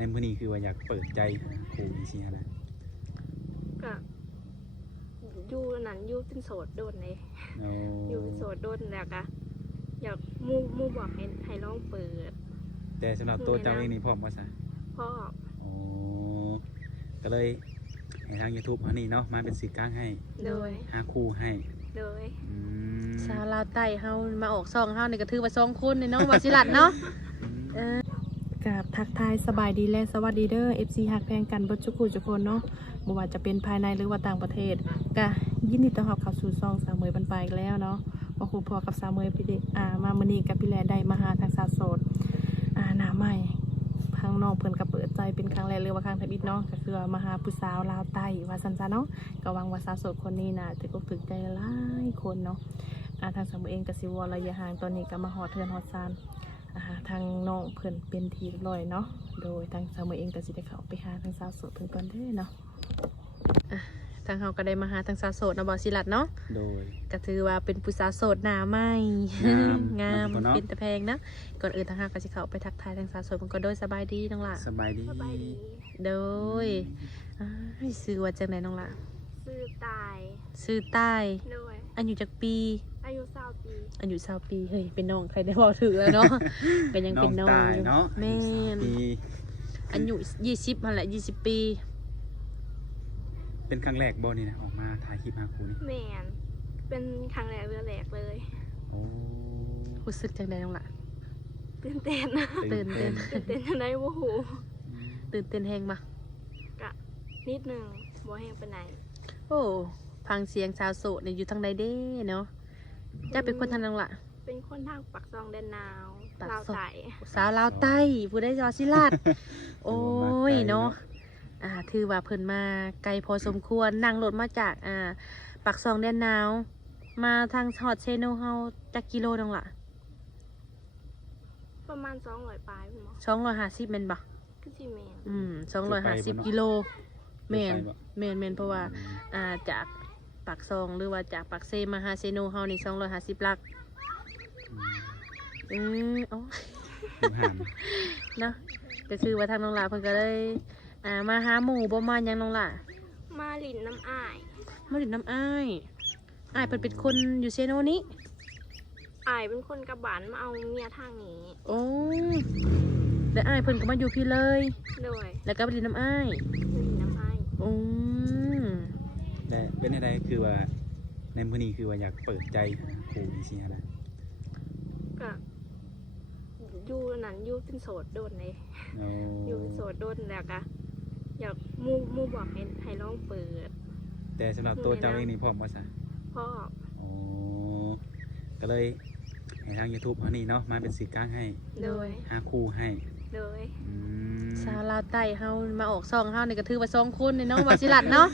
ในมื้อนี้คือว่าอยากเปิดใจครูอีซี่นะก็อยู่นั่นอยู่เป็นโสดโดนเลยอยู่เป็นโสดโดนแล้วก็อยากมู่บอกให้ลองเปิดแต่สำหรับตัวเจ้าเองนี่พร้อมบ่ซะพ่ออ๋อก็เลยให้ทาง YouTube เฮานี่เนาะมาเป็นสื่อกลางให้โดยหาครูให้โดยสาวลาวใต้เฮามาออกซองเฮานี่ก็ถือว่า2คนเนาะวาสิลัดเนาะกับทักทายสบายดีและสวัสดีเด้อ FC ฮักแพงกันเบิดทุกผู้ทุกคนเนาะบ่ว่าจะเป็นภายในหรือว่าต่างประเทศก็ยินดีต้อนรับเข้าสู่ซองสาวเมยบันปลายอีกแล้วเนาะมาคู่พอกับสาวเมยพี่เด็กมามื้อนี้กับพี่แลได้มาหาทางสาวโสดหน้าใหม่ทางน้องเพิ่นก็เปิดใจเป็นครั้งแรกหรือว่าครั้งทบิดเนาะก็คือมาหาผู้สาวลาวใต้ว่าซั่นๆเนาะก็หวังว่าสาวโสดคนนี้น่ะจะกถึกใจหลายคนเนาะทางสาวเมยเองก็สิวอระยะห่างตอนนี้ก็มาฮอดเทือนฮอดซานทางน้องเพิ่นเป็นทีเรียบร้อยเนาะโดยทางสาวเมยเองก็สิได้เข้าไปหาทางสาวโสดเพิ่นก่อนเด้อเนาะทางเขาก็ได้มาหาทางสาวโสดนะบอสิลัดเนาะโดยก็ถือว่าเป็นผู้สาวโสดหน้าใหม่งามเป็นตะแพงนะก่อนอื่นทางเขาก็สิเข้าไปทักทายทางสาวโสดมันก็โดยสบายดีน้องล่ะสบายดีโดยซื้อว่าจังไหนน้องล่ะซื้อตายโดยอายุจักปีอายุ20 ปีอายุ20 ปีเฮ้ยเป็นน้องใครได้บอกถึงแล้วเนาะก็ยังเป็นน้องอยู่แม่นอายุ20นั่นแหละ20 ปีเป็นครั้งแรกบ่นี่นะออกมาถ่ายคลิปหาครูนี่แม่นเป็นครั้งแรกเลยโอ้รู้สึกจังได๋น้องล่ะตื่นเต้นจังได๋บ่ฮู้ตื่นเต้นแฮงบ่ก็นิดนึงบ่แฮงปานใดโอ้ฟังเสียงสาวโสดนี่อยู่ทางใดเด้เนาะเจ้าเป็นคนทางน้องล่ะเป็นคนทางปากซองแดนนาวลาวใต้สาวลาวใต้ผู้ใดจอสิลัดโอ้ยเนาะถือว่าเพิ่นมาไกลพอสมควรนั่งรถมาจากปากซองแดนนาวมาทางฮอดเชโนเฮาจักกิโลน้องล่ะประมาณ200ปลายพุ่นบ่250แม่นบ่คือสิแม่น250กิโลแม่นเพราะว่าจากปากซองหรือว่าจากปากเซมาหาเซโนเฮานี่250ลักอ๋อเนาะก็คือว่าทางน้องล่ะเพิ่นก็เลยมาหาหมู่บ่มาหยังน้องล่ะมาหลินน้ำอ้ายเพิ่นเป็นคนอยู่เซโนนี้อ้ายเป็นคนกลับบ้านมาเอาเมียทางนี้โอ้แล้วอ้ายเพิ่นก็มาอยู่พี่เลยโดยแล้วก็ไปหลินน้ำอ้ายโอ้แต่เป็นอะไรคือว่าในมื้อนี้คือว่าอยากเปิดใจครูอีซี่นะก็อยู่นั่นอยู่เป็นโสดโดนเลยอยู่เป็นโสดโดนแล้วก็อยากมู่บอกให้ลองเปิดแต่สำหรับตัวเจ้าเองนี่พร้อมบ่ซะพ่ออ๋อก็เลยให้ทาง YouTube เฮานี่เนาะมาเป็นสื่อกลางให้โดยหาครูให้โดยสาวลาวใต้เฮามาออกซองเฮานี่ก็ถือว่า2คนเนาะวาสิลัดเนาะ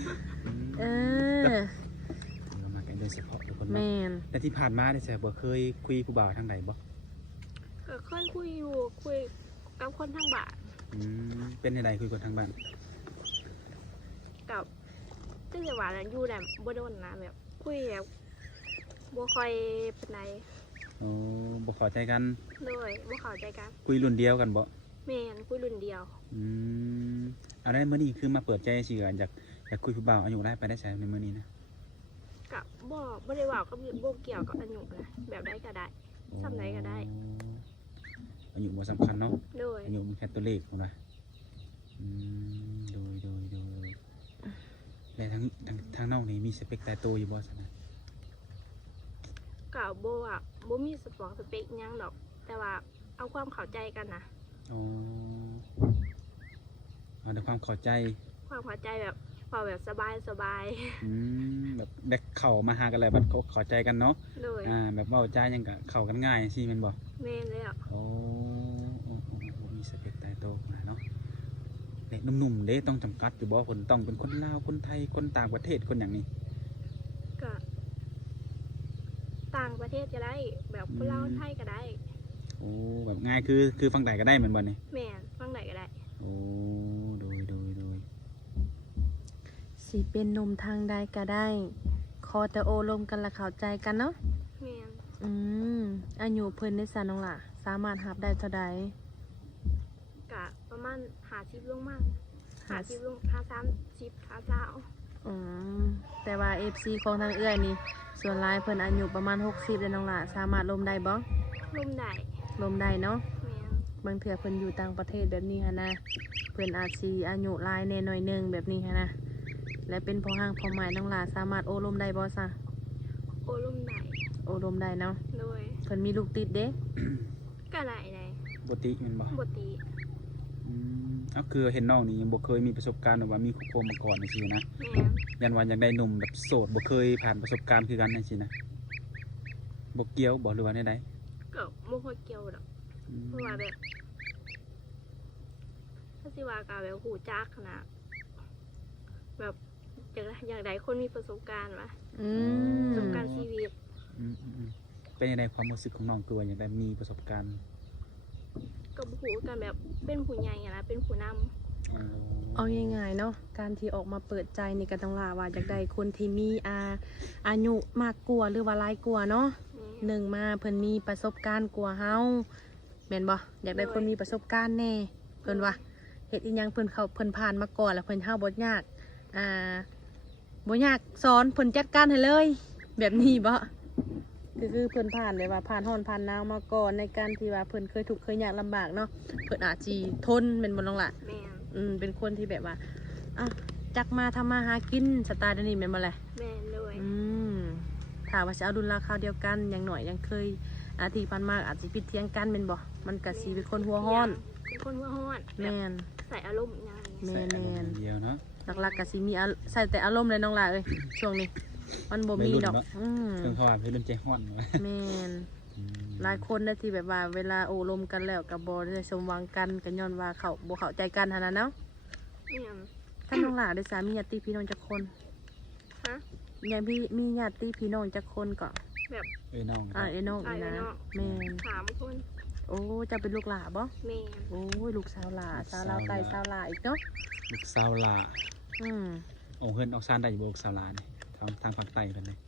เรามากันโดยเฉพาะทุกคนแม่นแต่ที่ผ่านมาได้ใช่บ่เคยคุยผู้บ่าวทางใดบ่ก็เคยคุยกับคนทางบ้านเป็นจังไดคุยกับทางบ้านกับจังได๋ว่าอยู่ได้บ่โดนนะแบบคุยแบบบ่ค่อยปานใดบ่เข้าใจกันเลยบ่เข้าใจกันคุยรุ่นเดียวกันบ่แม่นคุยรุ่นเดียวอันนั้นมื้อนี้คือมาเปิดใจสิอยากคุยผู้บ่าวอายุได้ไปได้ใช่ในมื้อนี้นะก็บ่ได้ว่ากับบ่เกี่ยวกับอายุนะแบบใดก็ได้ซ้ำใดก็ได้อายุบ่สำคัญเนาะอายุมันแค่ตัวเลขพุ่นว่าโดยและทางน้องนี่มีสเปคตายตัวอยู่บ่ซั่นน่ะก็บ่มีสเปคหยังดอกแต่ว่าเอาความเข้าใจกันนะเอาแต่ความเข้าใจแบบพอแบบสบายแบบเด็กเข้ามาหากันแล้วแบบเขาเข้าใจกันเนาะแบบเว้าจาหยังก็เข้ากันง่ายสิแม่นบ่แม่นเลยอ่ะมีสเปคตายตัวนะเนาะเด็กหนุ่มๆเด้ต้องจำกัดอยู่บ่คนต้องเป็นคนลาวคนไทยคนต่างประเทศคนอย่างนี้ก็ต่างประเทศก็ได้แบบคนลาวไทยก็ได้แบบง่ายคือฟังใดก็ได้เหมือนบ่นี่แม่นฟังใดก็ได้โดยสิเป็นหนุ่มทางใดก็ได้ขอแต่โอลมกันละเข้าใจกันเนาะแม่นอายุเพิ่นได้ซะน้องล่ะสามารถรับได้เท่าใดก็ประมาณ ณ50ลงมา50ลง30 50 อืมแต่ว่า FC ของทางเอื้อยนี่ส่วนหลายเพิ่นอายุประมาณ60เลยน้องล่ะสามารถลมได้บ่ ลมได้ ลมได้เนาะ แม่น บางเทื่อเพิ่นอยู่ต่างประเทศแบบนี้หันนะเพิ่นอาจสิอายุหลายแน่หน่อยหนึงแบบนี้หันนะและเป็นพ่อห้างพ่อหมายน้องล่ะสามารถโอ้ลมได้บ่ซะ โอ้ลมได้ โอ้ลมได้เนาะ โดย เพิ่นมีลูกติดเด้ ก็ได้ได้ ปกติแม่นบ่ บ่ติ เอาคือเห็นน้องนี่ยังบ่เคยมีประสบการณ์แบบว่ามีครอบครัวมาก่อนจังซี่นะ แม่น ยันว่าอยากได้หนุ่มแบบโสดบ่เคยผ่านประสบการณ์คือกันจังซี่นะบ่เกี่ยวบ่หรือว่าใด ก็บ่ค่อยเกี่ยวดอก ๆอืม เพราะว่าแบบถ้าสิว่าก็แบบหูจักนะแบบอยากได้คนมีประสบการณ์วะ อื ประสบ ม การณ์ชีวิต เป็นยังไงความรู้สึกของน้องคือว่าอยากได้มีประสบการณ์ ก็บ่ฮู้กันแบบเป็นผู้ใหญ่อะนะเป็นผู้นำ อ๋อ เอาง่ายๆเนาะการที่ออกมาเปิดใจนี่ก็ต้องลาว่าอยากได้คนที่มีอายุมากกว่าหรือว่าหลายกว่าเนาะ หนึ่งมาเพิ่นมีประสบการณ์กว่าเฮาแม่นบ่อยากได้คนมีประสบการณ์แน่เพิ่นว่าเฮ็ดอีหยังเพิ่นผ่านมาก่อนแล้วเพิ่นเฮาบ่ยากบ่ยากสอนเพิ่นจัดการให้เลย แบบนี้บ่คือเพิ่นผ่านแบบว่าผ่านร้อนผ่านหนาวมาก่อนในการที่ว่าเพิ่นเคยทุกข์เคยยากลำบากเนาะเพิ่นอาจสิทนแม่นบ่น้องล่ะ แม่น เป็นคนที่แบบว่าจักมาทำมาหากินสไตล์เดี๋ยวนี้แม่นบ่แหละ แม่นเลย ถ้าว่าจะเอาดุลราคาเดียวกันอย่างหน่อยยังเคยอาทิพันมากอาจจะพิดเทียงกันเป็นบ่มันกะสีเป็นคนหัวห้อน เป็นคนหัวห้อน แม แบบ น ใส่อารมณ์อย่างนี้ แม ใส่ น อาร แม ม น ณ์เดียวเนาะ หลักๆกะสีมีใส่แต่อารมณ์เลยน้องหล่ะเอ้ยช่วงนี้ มันบ่มีดอก เครื่องเขาว่าเป็นเรื่องใจฮ้อนวะ แมนหลายคนได้ที่แบบว่าเวลาโอ้ลมกันแล้วกับบ่ได้สมหวังกันกันย้อนว่าเขาบ่เข้าใจกันหั่นน่ะเนาะ แม่น ถ้าน้องหล่ะได้สามีญาติพี่น้องจักคน ฮะ ยังพี่มีญาติพี่น้องจักคนก็ แบบ น้อง ไอ้น้องนี่นะแม่น 3 คน โอ้จะเป็นลูกหล่าบ่ แม่น โอ้ยลูกสาวหล่าสาวลาวไต่สาวหล่าอีกเนาะ ลูกสาวหลา อืม โอ้เฮือนออกซานได้อยู่บ่ลูกสาวหลานี่ทางภาคใต้เพิ่นเลย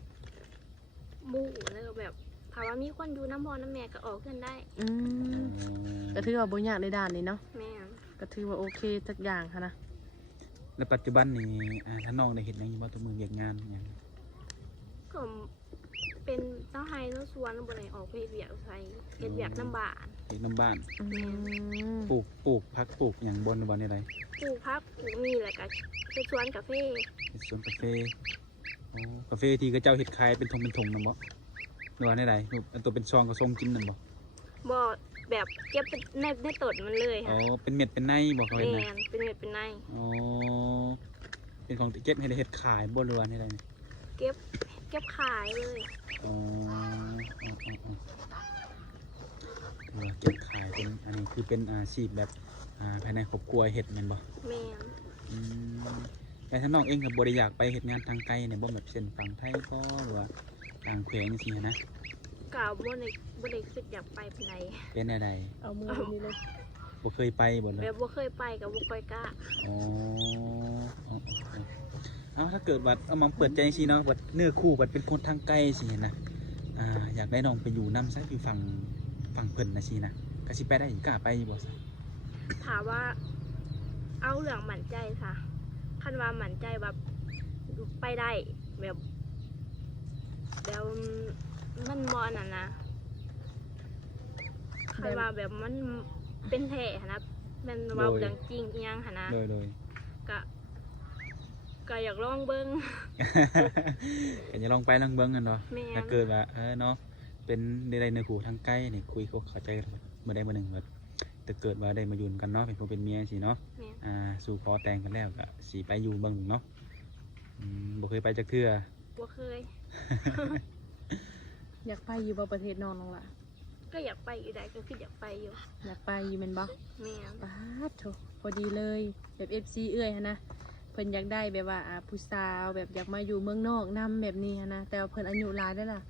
บูแล้วก็แบบถ้าว่ามีคนอยู่น้ำพ่อน้ำแม่ก็ออกกันได้ อืมก็ถือว่าบ่ยากในด้านนี้เนาะ แม่น ก็ถือว่าโอเคทุกอย่างค่ะนะ แล้วปัจจุบันนี่ถ้าน้องได้เฮ็ดหยังอยู่บ่ตัวมือเวียกงานหยัง ก็เป็นเจ้าไฮเจ้าสวนบ่ได้ออกไปเวียกใส่เฮ็ดเวียกน้ำบาน เฮ็ดน้ำบ้าน อืม ปลูกผักปลูกหยังบนหรือบ่ในใด ปลูกผักปลูกมีแล้วก็เฮ็ดสวนกาแฟ เฮ็ดสวนกาแฟโอ้กาแฟที่เขาเจ้าเฮ็ดขายเป็นธงนำบ่หรือว่าในใดอันตัวเป็นซองก็ส่งกินนั่นบ่ บ่แบบเก็บในต้นมันเลย อ๋อ ค่ะ เป็นเม็ดเป็นในบ่เขาเฮ็ด แม่ นะ นเป็นเม็ดเป็นใน อ๋อเป็นของที่เก็บให้ได้เฮ็ดขายบ่หรือว่าในใดนี่ เก็บขายเลย อ๋อถือว่าเก็บขายเป็นอันนี้คือเป็นอาชีพแบบภายในครอบครัวเฮ็ดแม่นบ่ แม่น อืมแต่ถ้าน้องเองก็บ่ได้อยากไปเฮ็ดงานทางไกลเนี่ยบ่แบบเส้นฝั่งไทยก็หรือว่าต่างแขวงจังซี่นะ ก็บ่ได้คิดอยากไปปานใด เป็นใด เอามือนี้เลย ๆบ่เคยไปบ่เลย แบบบ่เคยไปก็บ่ค่อยกล้า อ๋อเอาถ้าเกิดว่าเอามาเปิดใจจังซี่เนาะว่าเนื้อคู่บัดเป็นคนทางไกลสินะอยากได้น้องไปอยู่นำซะอยู่ฝั่งเพิ่นนะสินะก็สิไปได้กล้าไปบ่ซะ ถามว่าเอาเรื่องมั่นใจซะคันว่ามั่นใจแบบไปได้แบบมันบ่อันนั้นนะคันว่าแบบมันเป็นแท้หั้นนะมันเว้าเรื่องจริงอีหยังหั่นนะ โดย ก็อยากลองเบิ่ง ก็จะลองไปลองเบิ่งกันเนาะ แม่น ถ้าเกิดว่าเนาะเป็นได้ในคู่ทางไกลนี่คุยเข้าใจกันมื้อใดมื้อหนึงว่าถ้าเกิดว่าได้มาอยู่กันเนาะเป็นผัวเป็นเมียสิเนาะ แม่น สู่ขอแต่งกันแล้วก็สิไปอยู่เบิ่งเนาะบ่เคยไปจักเทื่อ บ่เคย อยากไปอยู่บ่ประเทศนอกน้องล่ะ ก็อยากไปอยู่ได้ก็คืออยากไปอยู่ อยากไปอยู่แม่นบ่ แม่น ป๊าดโถพอดีเลยแบบ FC เอื้อยหั้นนะเพิ่นอยากได้แบบว่าผู้สาวแบบอยากมาอยู่เมืองนอกนํแบบนี้หั้นนะแต่ว่าเพิ่นอายุหลายได้อล่ะ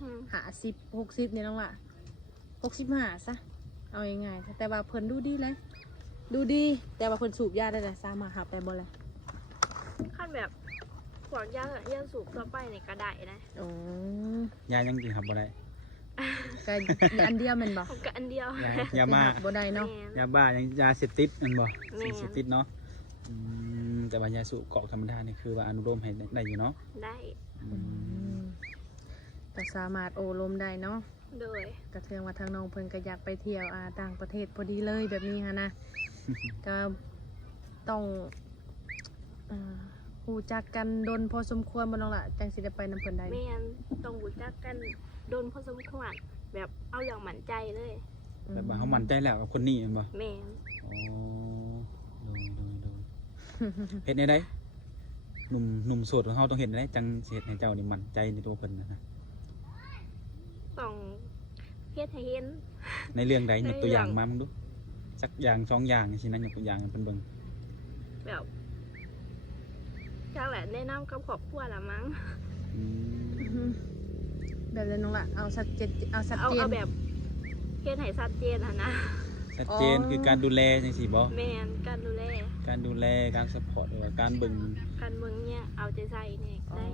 อืม 50 60เนี่ยน้องล่ะ65ซะเอาง่ายๆแต่ว่าเพิ่นดูดีเลยดูดีแต่ว่าเพิ่นสูบยาได้เลยสามารถหับได้บ่เลย คันแบบพวกยาสูบต่อไปนี่ก็ได้นะ อ๋อ ยายังสิครับบ่ได้ ก็อันเดียวแม่นบ่ ผมก็อันเดียวย าบ้า บ่ได้เนาะ แม่น ยาบ้ายังยาเสพติดแม่นบ่ แม่น เสพติดเนาะแต่ว่ายาสูบเกาะธรรมดานี่คือว่าอนุโลมให้ได้อยู่เนาะ ได้ ก็สามารถโอลมได้เนาะ โดย กระเทืองว่าทางน้องเพิ่นก็อยากไปเที่ยวต่างประเทศพอดีเลยแบบนี้ฮะนะ ก็ต้องรู้จักกันดนพอสมควรบ่น้องล่ะจังสิได้ไปนำเพิ่นได้ แม่นต้องรู้จักกันโดนพอสมควรแบบเอาอย่างหมั่นใจเลย แบบว่าเขามั่นใจแล้วกับคนนี้แม่นบ่ แม่น อ๋อโดยเฮ็ดได้ไดหนุ่มโสดของเฮาต้องเฮ็ดได้จังสิเฮ็ดให้เจ้านี่มั่นใจในตัวเพิ่นนะ ต้องเฮ็ดให้เห็น ในเรื่องใดยกตัวอย่างมามึงดูสักอย่างสองอย่างสินะยกตัวอย่างให้เพิ่นเบิ่ง แบบจังแหละแนะนำกับครอบครัวละมั้ง อืม แบบนั้นน้องล่ะเอาชัดเจนเอาชัด เอา เจน แบบเฮ็ดให้ชัดเจนนะ ชัดเจนคือการดูแลจังซี่บ่ แม่นการดูแล การดูแลการซัพพอร์ตหรือว่าการเบิ่ง การเมืองเนี่ยเอาใจใส่เนี่ยได้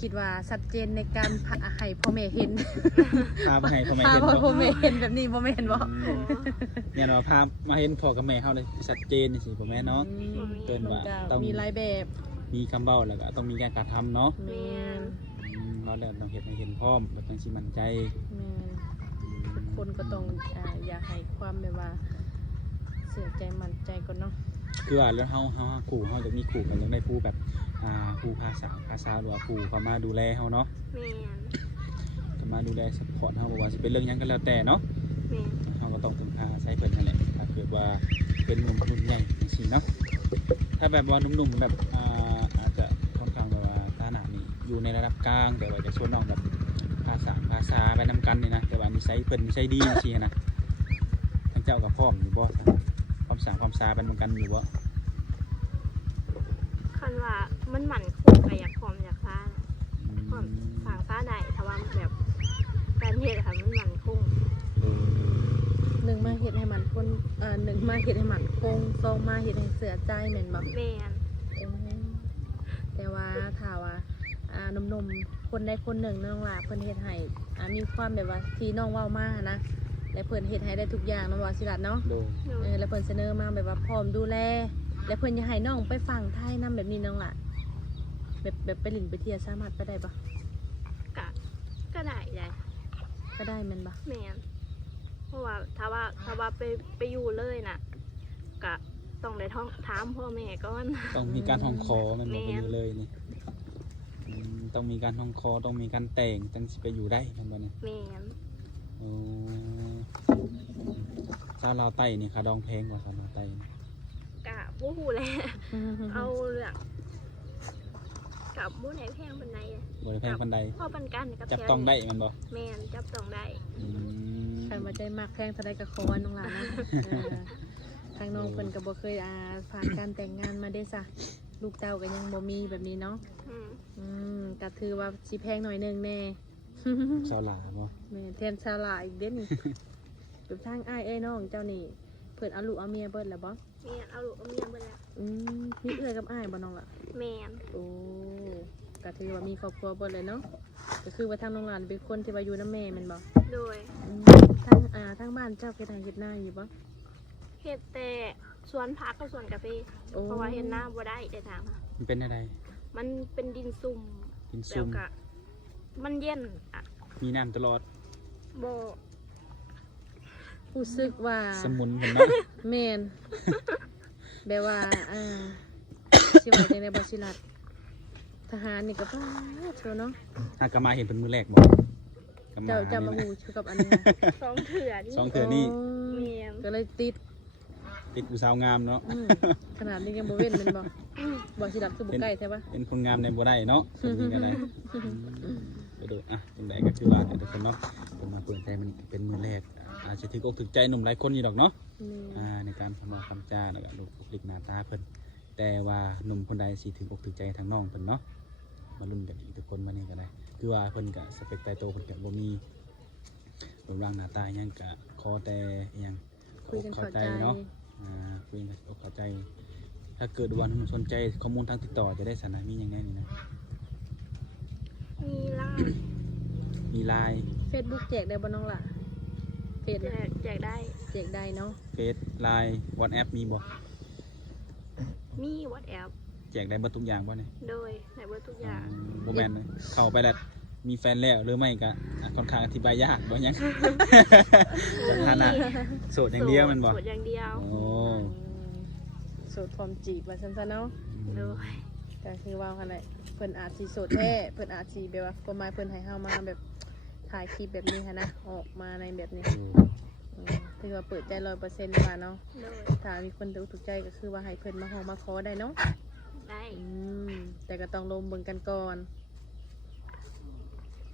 คิดว่าชัดเจนในการพาให้พ่อแม่เห็น พาไปให้พ่อแม่ พา เห็น พ่อ บ่ แม่เห็นแบบนี้พ่อแม่เห็นบ่ อืมเนี่ยเนาะพามาเห็นพ่อกับแม่เฮาเลยชัดเจนจังซี่บ่แม่นเนาะ เกินว่าต้อง มีหลายแบบ มีคำเว้าแล้วก็ต้องมีการกระทำเนาะ แม่น เราแล้วต้องเฮ็ดให้เห็นพร้อมแบบจังสิมั่นใจ แม่นทุกคนก็ต้องอยากให้ความแบบว่าเสียใจมั่นใจก่อนเนาะ คือว่าแล้วเฮาขู่เฮาจะมีขู่กันต้องได้ผู้แบบผู้ภาษาหรือว่าผู้เข้ามาดูแลเฮาเนาะ แม่น เข้ามาดูแลซัพพอร์ตเฮาบ่ว่าสิเป็นเรื่องหยังก็แล้วแต่เนาะ แม่น เฮาก็ต้องพึ่งพาอาศัยเพิ่นนั่นแหละถ้าเกิดว่าเป็นหนุ่มใหญ่จังซี่เนาะถ้าแบบว่าหนุ่มๆแบบอาจจะค่อนข้างแบบว่าฐานะนี่อยู่ในระดับกลางแต่ว่าจะชวนน้องแบบภาษาไปนำกันนี่นะแต่ว่านิสัยเพิ่นนิสัยดีจังซี่นะทั้งเจ้ากับพ่อมอยู่บ่ความสร้างความสาเป็นนำกันอยู่บ่ คันว่ามันหมั่นคงก็อยากพร้อมอยากซ่านะพร้อมฝากซ่าได้แต่ว่าแบบการเฮ็ดค่ะมันหมั่นคง หนึ่งมาเฮ็ดให้มันคนหนึ่งมาเฮ็ดให้มันคงสองมาเฮ็ดให้เสือใจแม่นบ่ แม่น แต่ว่าถ้าว่าหนุ่มๆคนใดคนหนึ่งน้องล่ะเพิ่นเฮ็ดให้มีความแบบว่าที่น้องเว้ามานะและเพิ่นเฮ็ดให้ได้ทุกอย่างน้องว่าสิล่ะเนาะ โดย แล้วเพิ่นเสนอมาแบบว่าพร้อมดูแลและเพิ่นอยากให้น้องไปฟังไทยนํแบบนี้น้องล่ะแบบไปหลินไปเที่ยวสามารถไปได้บ่ ก็ได้ ก็ได้แม่นบ่ แม่นเพราะว่าถ้าว่าไปอยู่เลยน่ะก็ต้องได้ท้องถามพ่อแม่ก่อน ต้องมีการห้องคอมันบ่ แม่ ไปอยู่เลยนี่ต้องมีการห้องคอต้องมีการแต่งจังสิไปอยู่ได้แม่นบ่เนี่ย แม่น โอ้ชาวลาวใต้นี่ค่าดองแพงกว่าชาวลาวใต้นี่ กะบ่ฮู้แหละเอาเรื่องกับบ่ไหนแพงปานใด บ่ได้แพงปานใด พอปานกันกับ จับต้องได้แมันบ่ แม่นจับต้องได้ อืม ใครมาใจมากแพงเท่าใดก็ขอน้องล่ะนะทางน้องเพิ่นก็บ่เคยผ่านการแต่งงานมาเด้ซะลูกเต้าก็ยังบ่มีแบบนี้เนาะ อืม ก็ถือว่าสิแพงหน่อยนึงแน่ ชาวลาวบ่ แม่แทนชาลาอีกเด้นี่ แบบทางอ้ายเอ้ยน้องเจ้านี่เพิ่นเอาลูกเอาเมียเบิดแล้วบ่ แม่นเอาลูกเอาเมียเบิดแล้ว มีเอื้อยกับอ้ายบ่น้องล่ะ แม่น โอ้ก็ถือว่ามีครอบครัวเบิดเลยเนาะก็คือว่าทางน้องหลานเป็นคนที่ว่าอยู่นำแม่แม่นบ่ โดย ทางบ้านเจ้าเฮ็ดไร่เฮ็ดนาอยู่บ่ เฮ็ดแต่สวนผักกับสวนกาแฟ โอ้ เพราะว่าเฮ็ดนาบ่ได้ได้ทางค่ะ มันเป็นอะไร มันเป็นดินซุ่ม กิน แล้ ซุ่ ว ม ก็มันเย็นอ่ะ มีน้ำตลอด บ่ รู้สึกว่า สมุนเพิ่นเนาะ แม่น แบบว่าสิว่าจังได๋บ่สิลัดทหารนี่ก็ป้าโชเนาะ หากกมาเห็นเป็นมื้อแรกบ่ก เจ้ามา นี่ ฮู้ นะ ชื่อกับอันนี้นะ สองเถื่อนี่ สองเทื่อนี่ โ แม่น ก็เลยติด ติดผู้สาวงามเนาะ ขนาดนี้ยังบ่เว้นแมันบ่บ่สิลัดคือบ่ใกล้ใช่ปะ เป็นคนงามในบ่ได้เนาะคนนี้ก็ได้ไปดูจังไดก็คือว่าเนี่ยทุกคนเนาะผมมาเปิดใจมันเป็นมื้อแรกอาจจะถึกอกถึกใจหนุ่มหลายคนอยู่ดอกเนาะ ในการคำบอกคำจาแล้วก็ลูกบุคลิกหน้าตาเพิ่นแต่ว่าหนุ่มคนใดสิถึงอกถึงใจทางน้องเพิ่นเนาะมาลุ้นกันอีกทุกคนมานี่ก็ได้คือว่าเพิ่นก็สเปคตายโตวเพิ่นก็บ่มีรูปร่างหน้าตาหยังก็ขอแต่อิหยัง คุยกันเข้าใจ เนาะคุยกันเข้าใจ ถ้าเกิดว่าหนุ่มสนใจข้อมูลทางติดต่อจะได้สนะมีหยังไงนี่นะ มีล่าง มีไลน์ Facebook แจกได้บ่น้องล่ะเฟซ แจกได้ แจกได้เนาะ เฟซไลน์ WhatsApp มีบ่ มี WhatsApp แจกได้เบ่ทุกอย่างบ่เนี่ย โดยในเบิดทุกอย่าง บ่แม่นเลยเข้าไปแล้วมีแฟนแล้วหรือไม่ก็ค่อนข้างอธิบายยากบ่หยัง สถานะโสดอย่างเดียวแมันบ่ โสดอย่างเดียว โอ้ โสดพร้อมจีบว่าซั่นซะเนาะ โดย ก็คือว่าหั่นแหละเพิ่นอาจสิโสดแท้เพิ่นอาจสิแบบว่าประมาณเพิ่นให้เฮามาแบบถ่ายคลิปแบบนี้หันนะออกมาในแบบนี้ถือว่าเปิดใจ100%ว่าเนาะ โดย ถ้ามีคนถูกใจก็คือว่าให้เพิ่นมาห้องมาขอได้เนาะ ได้ แต่ก็ต้องลมเบิ่งกันก่อน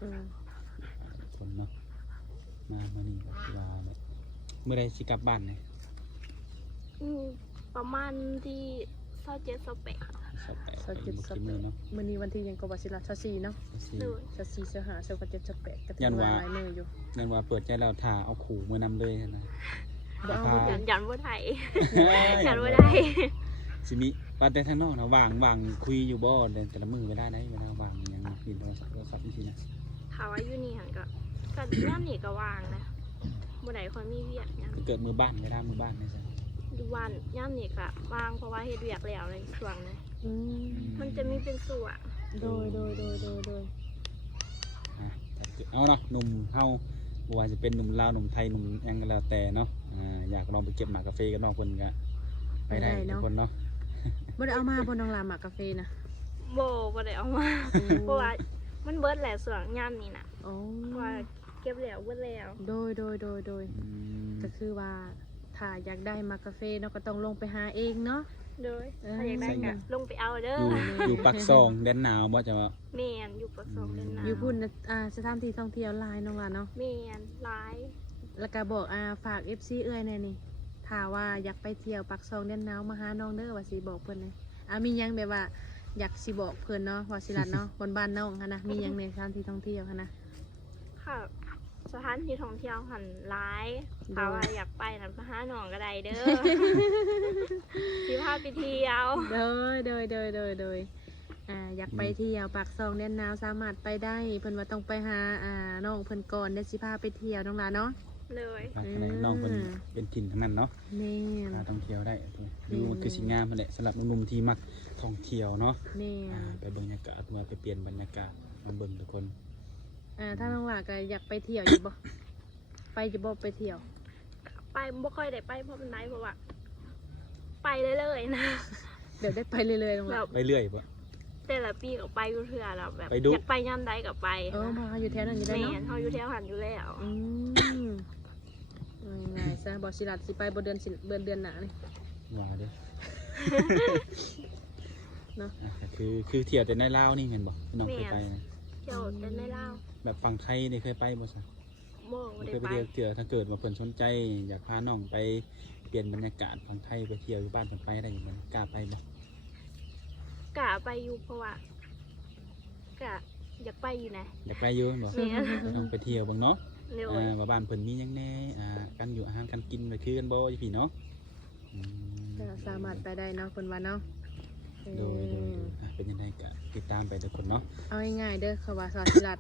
อืม คนเนาะมานี่ก็คือว่าแบบเมื่อใดสิกลับบ้านเนี่ย ประมาณที่27 28 สอบแปด 27 มื้อเนาะ มื้อนี้วันที่ยังก็ว่าสิละ24เนาะ โดย 24 25 27 28ก็ถื ยั อน ว่า ว่าหลายมื้ออยู่ นั่นว่าเปิดใจแล้วถ่าเอาขู่มือนำเลยนะ บ่เอา พา บ่ ยันบ่ไทยยันบ่ได้ สิมีว่าแต่ทางนอกนะว่างคุยอยู่บ่แต่ละมื้อเวลาไหนเวลาว่างหยังกินโทรศัพท์นี่สินะ ข่าวว่าอยู่นี่หันก็ย่านนี่ก็ว่างนะบ่ได้ค่อยมีเวียกหยัง เกิดมือบ้านเวลามือบ้านนี่ใช่ อยู่วันย่านนี่ก็ว่างเพราะว่าเฮ็ดเวียกแล้วในช่วงนี้ อืม มันจะมีเป็นส่วน โดย ถ้าเกิดเอาเนาะหนุ่มเฮาบ่ว่าจะเป็นหนุ่มลาวหนุ่มไทยหนุ่มหยังก็แล้วแต่เนาะอยากลองไปเก็บหมากกาแฟกับน้องเพิ่นก็ไปได้ทุกคนเนาะ บ่ได้เอามาบ่น้องลาหมากกาแฟนะ บ่ได้เอามาเพราะว่ามันเบิดแหละส่วนย่านนี่น่ะ โอ้ เพราะว่าเก็บแล้วเบิดแล้ว โดยก็คือว่าถ้าอยากได้หมากกาแฟเนาะก็ต้องลงไปหาเองเนาะ โดยถ้าอยากได้ก็ลงไปเอาเด้อ อยู่ปักซองแดนหนาวบ่จะว่า แม่นอยู่ปักซองเดินหนา อยู่พุ่นน่ะสถานที่ท่องเที่ยวหลายน้องล่ะเนาะ แม่นหลาย แล้วก็บอกฝาก FC เอ้ยแน่นี่ถ้าว่าอยากไปเที่ยวปักซองเด่นหนาวมาหาน้องเด้อว่าสิบอกเพิ่นเลยมีหยังแบบว่าอยากสิบอกเพิ่นเนาะว่าสิรัดเนาะ บนบ้านน้องหั่นนะมีหยังในสถานที่ท่องเที่ยวหั่นนะ ค่ะสถานที่ท่องเที่ยวหันหลายถ้าว่าอยากไปนั่นไปหาหนองก็ได้เด้อ สิพาไปเที่ยว โดยอยากไปเที่ยวปักซองเด่นหนาวสามารถไปได้เพิ่นว่าต้องไปหาน้องเพิ่นก่อนเดี๋ยวสิพาไปเที่ยวน้องล่ะเนาะ เลย ทางไหนน้องเพิ่นเป็นถิ่นทั้งนั้นเนาะ แม่น พาท่องเที่ยวได้ดูมันคือสิ่งงามนั่นแหละสำหรับหนุ่มๆที่มักท่องเที่ยวเนาะ แม่น ไปเบิ่งบรรยากาศมาไปเปลี่ยนบรรยากาศมาเบิ่งทุกคน ถ้าน้องล่ะก็อยากไปเที่ยวอยู่บ่ไปจะบ่ไปเที่ยว ไปบ่ค่อยได้ไปเพราะมันไหนเพราะว่าไปเรื่อยๆนะ เดี๋ยวได้ไปเรื่อยๆน้อง แบ ล่ะ บ ไปเรื่อยปะ แต่ละปีก็ไปอยู่เทื่อแล้วแบบ ไปดู อยากไปย่ำใดก็ไป พาอยู่แถวนั้นอยู่ได้ แม่ เนาะ นเฮาอยู่แถวหันอยู่แล้ว ง่ายซะบอกสิลัดสิไปบ่เดือนหน้านี่ ว่าเด้อ เนาะ ก็คือเที่ยวแต่ในลาวนี่เห็นบ่พี่น้องเคยไปนะ เที่ยวแต่ในลาว แบบฝั่งไทยนี่เคยไปบ่ซะ บ่ เค ได้ ยไป ไป เที่ยวถ้าเกิดว่าเพิ่นสนใจอยากพาน้องไปเปลี่ยนบรรยากาศฝั่งไทยไปเที่ยวอยู่บ้านเพิ่นไปได้อยู่บ่กล้าไปบ่ กะไปอยู่เพราะว่ากะอยากไปอยู่นะ อยากไปอยู่บ่ แม่น ก็ต้องไปเที่ยวเบิ่งเนาะ เร็ว ว่าบ้านเพิ่นมีหยังแหน่กันอยู่อาหารกันกินไปคือกันบ่อยู่พี่เนาะอืม ก็สามารถไปได้เนาะเพิ่นว่าเนาะ โดยเป็นยังไงก็ติดตามไปทุกคนเนาะ เอาง่ายๆเด้อค่ะว่าสาวสิลัด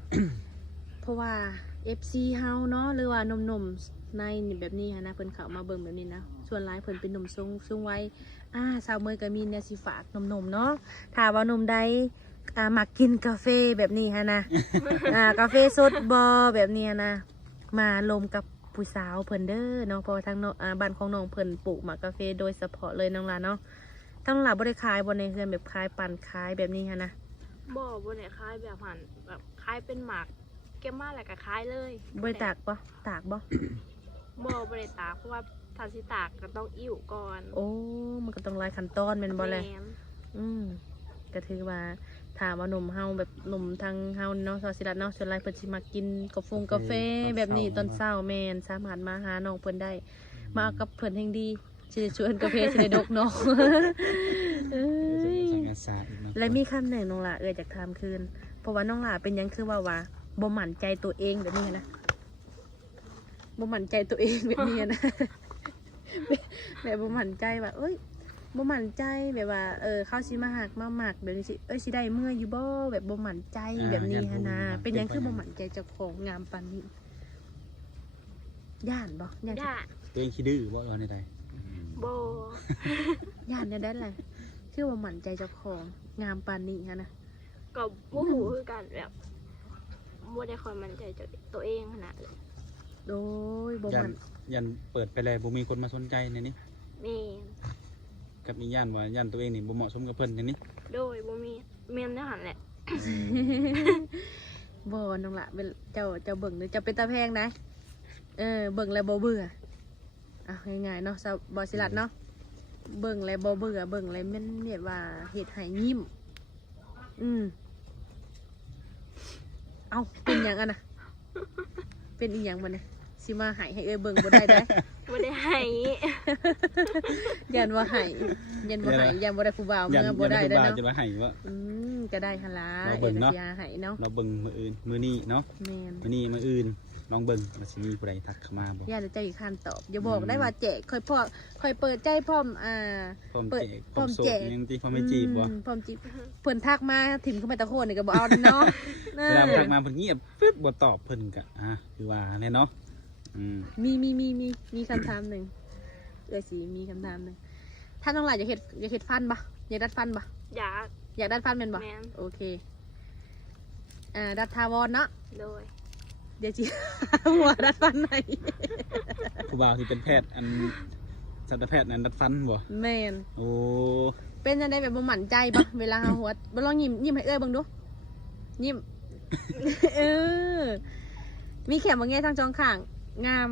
เพราะว่า FC เฮาเนาะหรือว่าหนุ่มๆในนี่แบบนี้หันนะเพิ่นเข้ามาเบิ่งแบบนี้นะส่วนหลายเพิ่นเป็นหนุ่มสูงวัยสาวเมยก็มีแนวสิฝากหนุ่มๆเนาะถ้าว่าหนุ่มใดมักกินกาแฟแบบนี้ฮะนะ กาแฟสดบ่แบบนี้นะมาลมกับผู้สาวเพิ่นเด้อเนาะเพราะว่าทางบ้านของน้องเพิ่นปลูกหมากกาแฟโดยเฉพาะเลยน้องล่ะเนาะทั้งหลายบ่ได้ขายบ่ในเฮือนแบบขายปั่นขายแบบนี้ฮะนะ บ่ได้คล้ายแบบหันแบบคล้ายเป็นหมากเก็บมาแล้วก็คล้ายเลย บ่ได้ตากบ่ตากบ่ บ่ได้ตากเพราะว่าถ้าสิตากก็ต้องอิ่วก่อน โอ้มันก็ต้องหลายขั้นตอนแม่นบ่แล แม่น ก็ถือว่าถามว่าหนุ่มเฮาแบบหนุ่มทางเฮาเนาะซอสิรัตเนาะส่วนหลายเพิ่นสิมากินกาแฟแบบนี้ตอนเช้าแม่นสามารถมาหาน้องเพิ่นได้ มาเอากับเพิ่นแห่งดีสิได้ชวนกาแฟสิได้ดกน้อง เอ้ย สังอาสาอีกเนาะ และมีคำหนึ่งน้องหล่ะอยากถามคืนเพราะว่าน้องหล่ะเป็นหยังคือว่าบ่มั่นใจตัวเองแบบนี้นะบ่มั่นใจตัวเองแบบนี้นะ แบบบ่มั่นใจว่าเอ้ยบ่มั่นใจแบบว่าเขาสิมาหักมาหมักแบบนี้สิสิได้เมื่ออยู่บ่แบบบ่มั่นใจแบบนี้ฮะนะเป็นหยังคือบ่มั่นใจเจ้าของงามปานนี้ ย่านบ่ย่าน ย่า ตัวเองขี้ดื้อบ่เราในใด โบ ย่านเนี่ยได้อะไรคือว่าหมั่นใจเจ้าของงามปานนี้ฮะนะ ก็บ่หูคือกันแบบบ่ได้คอยมั่นใจตัวเองขนาดเลย โดยบ่ ยั มัน น ยันเปิดไปเลยบ่มีคนมาสนใจในนี้ แม่น กับอีกย่านว่าย่านตัวเองนี่บ่เหมาะสมกับเพิ่นในนี้ โดยบ่มีแม่นแนวหันแหละ บ่น้องละเป็นเจ้าเบิ่งหรือเจ้าเป็นตาแพงนะเบิ่งแล้วบ่เบื่ออ่ะง่ายๆเนาะสาวบอสิลัดเนาะเบิ่งแล้วบ่เบื่อเบิ่งแล้วมันเรียกว่าเฮ็ดให้ยิ้มเอาเป็นหยังอ่ะนะเป็นอีหยังบ่เนี่ยสิมาให้เอ้ยเบิ่งบ่ได้เด้ บ่ได้ให้ ยันว่าให้ยันบ่ให้ยันบ่ได้ผู้บ่าวเมื่อบ่ได้เด้อ ยัน เนาะ จะมาให้ว่า ก็ได้หั่นล่ะ เราเบิ่งเนาะ สิให้เนาะ เราเบิ่งมื้ออื่นมื้อนี้เนาะ แม่น มื้อนี้มื้ออื่นลองเบิ่งว่าสิมีผู้ใดทักเข้ามาบ่ ย่าจะเจ้าอีกขั้นตอบอย่าบอกได้ว่าแจกค่อยเปิดใจพร้อมพร้อม เปิด แจก พร้อม โสด แจก ยังติพร้อมไม่จีบบ่ พร้อมจีบเพิ่นทักมาถิ่มเข้ามาตะโคนนี่ก็บ่เอาเนาะ เวลาทักมาเพิ่นเงียบปึ๊บบ่ตอบเพิ่นก็คือว่าแน่เนาะมีคำถามหนึ่งสิมีคำถามหนึ่งถ้าน้องหลายอยากเฮ็ดฟันปะอยากดัดฟันปะ อยาก อยากดัดฟันเป็นปะ แม่น โอเคดัดทาวรเนาะ โดย เดี๋ยวจี หัวดัดฟันไหน ผู้บ่าวที่เป็นแพทย์อันสัตวแพทย์นั้นดัดฟันบ่ แมน โอ้ เป็นจังไดแบบบ่มั่นใจปะเวลาเฮาหัวบ่ลองยิ้มให้เอ้ยเบิ่งดูยิ้ม มีแขมบ่แง่ทางจองข้างงาม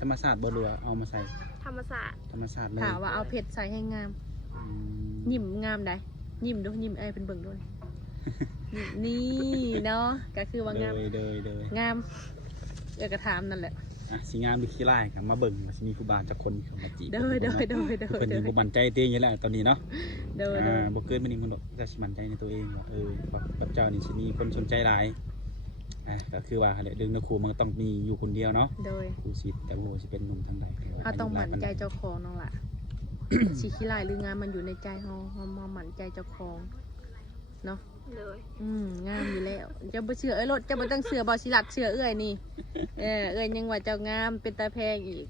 ธรรมศาสตร์บ่หรือว่าเอามาใส่ ธรรมศาสตร์ ธรรมศาสตร์เลย ถามว่าเอาเพชรใส่ให้งาม อืม ยิ้มงามได้ยิ้มดูยิ้มเอ้ยเป็นเบิ่งด้วย นี่เนาะก็คือว่างาม เดย งามกระถามนั่นแหละ สิงามหรือขี้ร้ายกันมาเบิ่งว่าสิมีผู้บ่าวจักคนเข้ามาจีบ โดย เพิ่นนี่บ่มั่นใจตัวเองอยู่แล้วตอนนี้เนาะ โดย บ่เกินมื้อนี้มันดอกก็สิมั่นใจในตัวเองว่าพระเจ้านี่สิมีคนสนใจหลายก็คือว่าแหละเรื่องนักครูมันก็ต้องมีอยู่คนเดียวเนาะ โดย ครูสิแต่บ่ว่าสิเป็นหนุ่มทางใดหรือว่า เราต้องมั่นใจ อายุหลายปานใด เจ้าของน้องล่ะ สีขี้ลายหรืองามมันอยู่ในใจเฮามั่นใจเจ้าของเนาะ โดย งามอยู่แล้วเจ้าบ่เชื่อรถเจ้าบ่ต้องเชื่อบ่สิลัดเชื่อเอ้ยนี่ เอ้ยยังว่าเจ้างามเป็นตาแพงอีก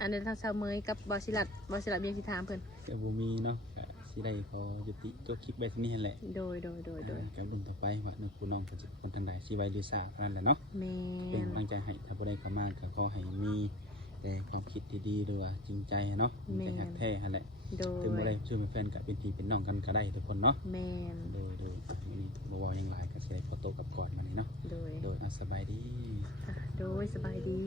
อันนั้นทางสาวเมยกับบ่สิลัดเมียสิถามเพิ่น ก็บ่มีเนาะก็สิได้ขอยุติตัวคลิปไว้ที่นี่นั่นแหละ โดย กับรุ่นต่อไปว่านักครูน้องก็จะคนทางใดสิไว้หรือสานั่นแหละเนาะ แม่ เป็น น กำลังใจให้ถ้าบ่ได้เข้ามาก็ขอให้มีแต่ความคิดดีๆหรือว่าจริงใจเนาะมีใจหักแท้นั่นแหละ โด ถึงบ่ ย ได้ช่วยเป็นแฟนกับเป็นพี่เป็นน้องกันก็ได้ทุกคนเนาะ แม่น โดยวันนี้บ่เว้าหยังหลายก็สิได้ขอตัวกลับก่อนมานี่เนาะ โดย โดยสบายดี โดยสบายดี